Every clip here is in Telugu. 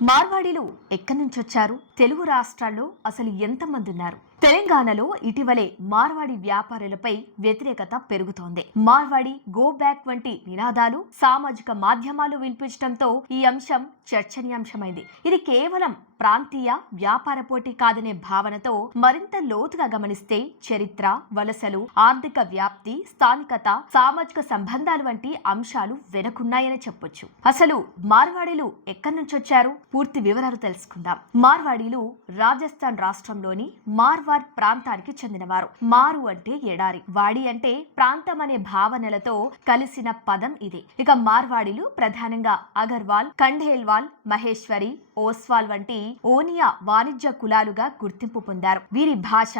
మార్వాడీలు ఎక్కడి నుంచి వచ్చారు? తెలుగు రాష్ట్రాల్లో అసలు ఎంతమంది ఉన్నారు? తెలంగాణలో ఇటీవలే మార్వాడి వ్యాపారులపై వ్యతిరేకత పెరుగుతోంది. మార్వాడి గో బ్యాక్ వంటి నినాదాలు సామాజిక మాధ్యమాలు వినిపించడంతో ఈ అంశం చర్చనీయాంశమైంది. ఇది కేవలం ప్రాంతీయ వ్యాపార పోటీ కాదనే భావనతో మరింత లోతుగా గమనిస్తే చరిత్ర, వలసలు, ఆర్థిక వ్యాప్తి, స్థానికత, సామాజిక సంబంధాలు వంటి అంశాలు వెనుకున్నాయని చెప్పొచ్చు. అసలు మార్వాడీలు ఎక్కడి నుంచి వచ్చారు? పూర్తి వివరాలు తెలుసుకుందాం. మార్వాడీలు రాజస్థాన్ రాష్ట్రంలోని మార్వాడ్ ప్రాంతానికి చెందినవారు. మారు అంటే ఎడారి, వాడి అంటే ప్రాంతం అనే భావనలతో కలిసిన పదం ఇది. ఇక మార్వాడీలు ప్రధానంగా అగర్వాల్, ఖండేల్వాల్, మహేశ్వరి, ఓస్వాల్ వంటి ఓనియా వాణిజ్య కులాలుగా గుర్తింపు పొందారు. వీరి భాష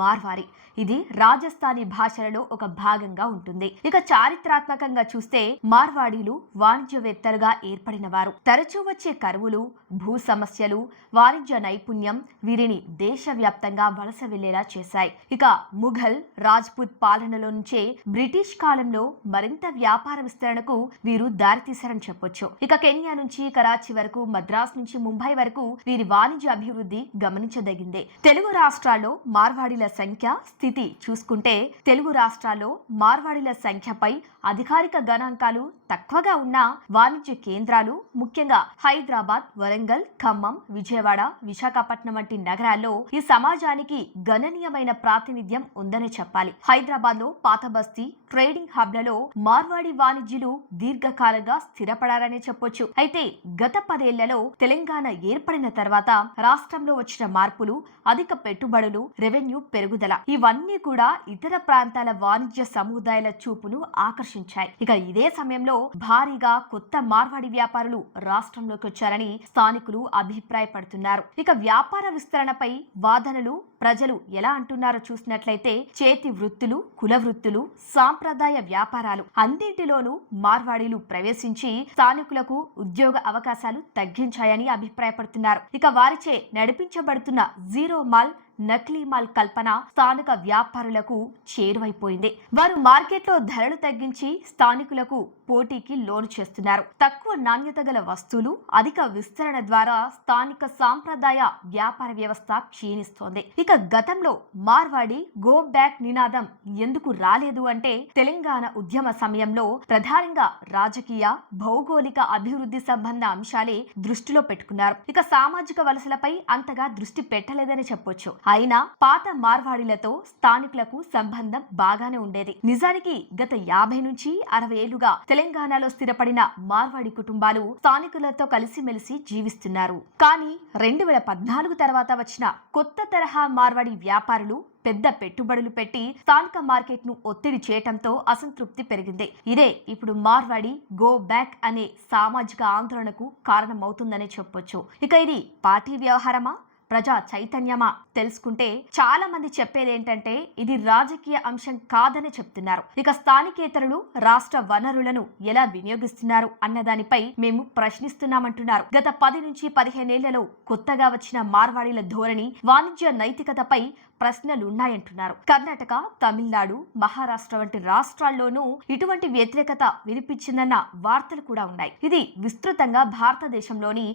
మార్వారి. ఇది రాజస్థానీ భాషలలో ఒక భాగంగా ఉంటుంది. ఇక చారిత్రాత్మకంగా చూస్తే మార్వాడీలు వాణిజ్యవేత్తలుగా ఏర్పడిన వారు. తరచూ వచ్చే కరువులు, భూ సమస్యలు, వాణిజ్య నైపుణ్యం వీరిని దేశవ్యాప్తంగా వలస వెళ్లేలా చేశాయి. ఇక ముఘల్, రాజ్పుత్ పాలనలో నుంచే బ్రిటిష్ కాలంలో మరింత వ్యాపార విస్తరణకు వీరు దారితీశారని చెప్పొచ్చు. ఇక కెన్యా నుంచి కరాచీ వరకు, మద్రాస్ నుంచి ముంబై వరకు వీరి వాణిజ్య అభివృద్ధి గమనించదగిందే. తెలుగు రాష్ట్రాల్లో మార్వాడీల సంఖ్య స్థితి చూసుకుంటే తెలుగు రాష్ట్రాల్లో మార్వాడీల సంఖ్యపై అధికారిక గణాంకాలు తక్కువగా ఉన్న వాణిజ్య కేంద్రాలు ముఖ్యంగా హైదరాబాద్, వరంగల్, ఖమ్మం, విజయవాడ, విశాఖపట్నం వంటి నగరాల్లో ఈ సమాజానికి గణనీయమైన ప్రాతినిధ్యం ఉందనే చెప్పాలి. హైదరాబాద్ లో పాత బస్తీ, ట్రేడింగ్ హబ్లలో మార్వాడి వాణిజ్యులు దీర్ఘకాలంగా స్థిరపడారనే చెప్పొచ్చు. అయితే గత 10 ఏళ్లలో తెలంగాణ ఏర్పడిన తర్వాత రాష్ట్రంలో వచ్చిన మార్పులు, అధిక పెట్టుబడులు, రెవెన్యూ పెరుగుదల ఇవన్నీ కూడా ఇతర ప్రాంతాల వాణిజ్య సముదాయాల చూపును ఆకర్షించాయి. ఇక ఇదే సమయంలో భారీగా కొత్త మార్వాడి వ్యాపారులు రాష్ట్రంలోకి వచ్చారని స్థానికులు అభిప్రాయపడుతున్నారు. ఇక వ్యాపార విస్తరణపై వాదనలు ప్రజలు ఎలా అంటున్నారో చూసినట్లయితే చేతి వృత్తులు, కుల వృత్తులు, సాంప్రదాయ వ్యాపారాలు అన్నింటిలోనూ మార్వాడీలు ప్రవేశించి స్థానికులకు ఉద్యోగ అవకాశాలు తగ్గించాయని అభిప్రాయపడుతున్నారు. ఇక వారిచే నడిపించబడుతున్న జీరో మాల్, నకిలీ మాల్ కల్పన స్థానిక వ్యాపారులకు చేరువైపోయింది. వారు మార్కెట్లో ధరలు తగ్గించి స్థానికులకు పోటీకి లోను చేస్తున్నారు. తక్కువ నాణ్యత గల వస్తువులు, అధిక విస్తరణ ద్వారా స్థానిక సాంప్రదాయ వ్యాపార వ్యవస్థ క్షీణిస్తోంది. ఇక గతంలో మార్వాడి గో బ్యాక్ నినాదం ఎందుకు రాలేదు అంటే తెలంగాణ ఉద్యమ సమయంలో ప్రధానంగా రాజకీయ, భౌగోళిక అభివృద్ధి సంబంధ అంశాలే దృష్టిలో పెట్టుకున్నారు. ఇక సామాజిక వలసలపై అంతగా దృష్టి పెట్టలేదని చెప్పొచ్చు. అయినా పాత మార్వాడీలతో స్థానికులకు సంబంధం బాగానే ఉండేది. నిజానికి గత 50 నుంచి 60 ఏళ్లుగా తెలంగాణలో స్థిరపడిన మార్వాడి కుటుంబాలు స్థానికులతో కలిసిమెలిసి జీవిస్తున్నారు. కానీ 2014 తర్వాత వచ్చిన కొత్త తరహా మార్వాడి వ్యాపారులు పెద్ద పెట్టుబడులు పెట్టి స్థానిక మార్కెట్ ను ఒత్తిడి చేయటంతో అసంతృప్తి పెరిగింది. ఇదే ఇప్పుడు మార్వాడి గో బ్యాక్ అనే సామాజిక ఆందోళనకు కారణమవుతుందని చెప్పొచ్చు. ఇక ఇది పార్టీ వ్యవహారమా, ప్రజా చైతన్యమా తెలుసుకుంటే చాలా మంది చెప్పేది ఏంటంటే ఇది రాజకీయ అంశం కాదని చెప్తున్నారు. ఇక స్థానికేతరులు రాష్ట్ర వనరులను ఎలా వినియోగిస్తున్నారు అన్నదానిపై మేము ప్రశ్నిస్తున్నామంటున్నారు. గత 10 నుంచి 15 ఏళ్లలో కొత్తగా వచ్చిన మార్వాడీల ధోరణి, వాణిజ్య నైతికతపై ప్రశ్నలున్నాయంటున్నారు. కర్ణాటక, తమిళనాడు, మహారాష్ట్ర వంటి రాష్ట్రాల్లోనూ ఇటువంటి వ్యతిరేకత వినిపించిందన్న వార్తలు కూడా ఉన్నాయి. ఇది విస్తృతంగా భారతదేశంలోని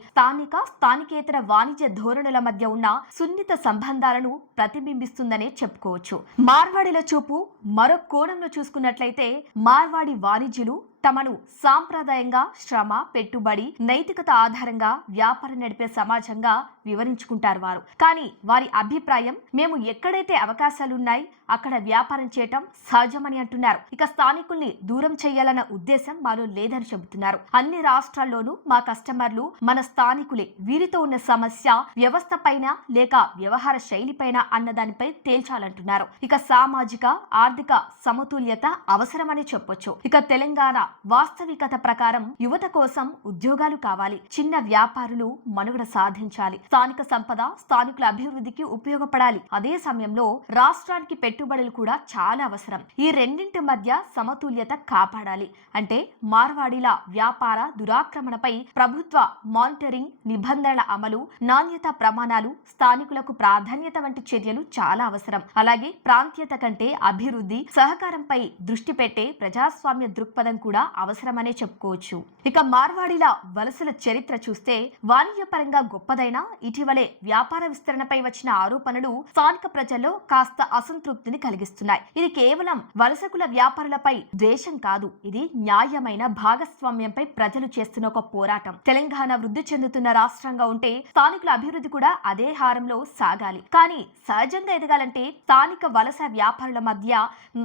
స్థానికేతర వాణిజ్య ధోరణుల మధ్య ఉన్న సున్నిత సంబంధాలను ప్రతిబింబిస్తుందనే చెప్పుకోవచ్చు. మార్వాడీల చూపు మరో కోణంలో చూసుకున్నట్లయితే మార్వాడి వాణిజ్యులు తమను సాంప్రదాయంగా శ్రమ, పెట్టుబడి, నైతికత ఆధారంగా వ్యాపారం నడిపే సమాజంగా వివరించుకుంటారు వారు. కానీ వారి అభిప్రాయం మేము ఎక్కడైతే అవకాశాలున్నాయి అక్కడ వ్యాపారం చేయటం సహజమని అంటున్నారు. ఇక స్థానికుల్ని దూరం చేయాలన్న ఉద్దేశం మాలో లేదని చెబుతున్నారు. అన్ని రాష్ట్రాల్లోనూ మా కస్టమర్లు మన స్థానికులే. వీరితో ఉన్న సమస్య వ్యవస్థ పైన లేక వ్యవహార శైలి పైన అన్నదానిపై తేల్చాలంటున్నారు. ఇక సామాజిక, ఆర్థిక సమతుల్యత అవసరమని చెప్పొచ్చు. ఇక తెలంగాణ వాస్తవికత ప్రకారం యువత కోసం ఉద్యోగాలు కావాలి. చిన్న వ్యాపారులు మనుగడ సాధించాలి. స్థానిక సంపద స్థానికుల అభివృద్ధికి ఉపయోగపడాలి. అదే సమయంలో రాష్ట్రానికి పెట్టుబడులు కూడా చాలా అవసరం. ఈ రెండింటి మధ్య సమతుల్యత కాపాడాలి. అంటే మార్వాడీల వ్యాపార దురాక్రమణపై ప్రభుత్వ మానిటరింగ్, నిబంధనల అమలు, నాణ్యత ప్రమాణాలు, స్థానికులకు ప్రాధాన్యత వంటి చర్యలు చాలా అవసరం. అలాగే ప్రాంతీయత కంటే అభివృద్ధి, సహకారంపై దృష్టి పెట్టే ప్రజాస్వామ్య దృక్పథం కూడా అవసరమనే చెప్పుకోవచ్చు. ఇక మార్వాడీల వలసల చరిత్ర చూస్తే వాణిజ్యపరంగా గొప్పదైనా ఇటీవలే వ్యాపార విస్తరణపై వచ్చిన ఆరోపణలు స్థానిక ప్రజల్లో కాస్త అసంతృప్తిని కలిగిస్తున్నాయి. ఇది కేవలం వలసకుల వ్యాపారులపై ద్వేషం కాదు, ఇది న్యాయమైన భాగస్వామ్యంపై ప్రజలు చేస్తున్న ఒక పోరాటం. తెలంగాణ వృద్ధి చెందుతున్న రాష్ట్రంగా ఉంటే స్థానికుల అభివృద్ధి కూడా అదే హారంలో సాగాలి. కానీ సహజంగా ఎదగాలంటే స్థానిక వలస వ్యాపారుల మధ్య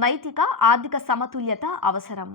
నైతిక ఆర్థిక సమతుల్యత అవసరం.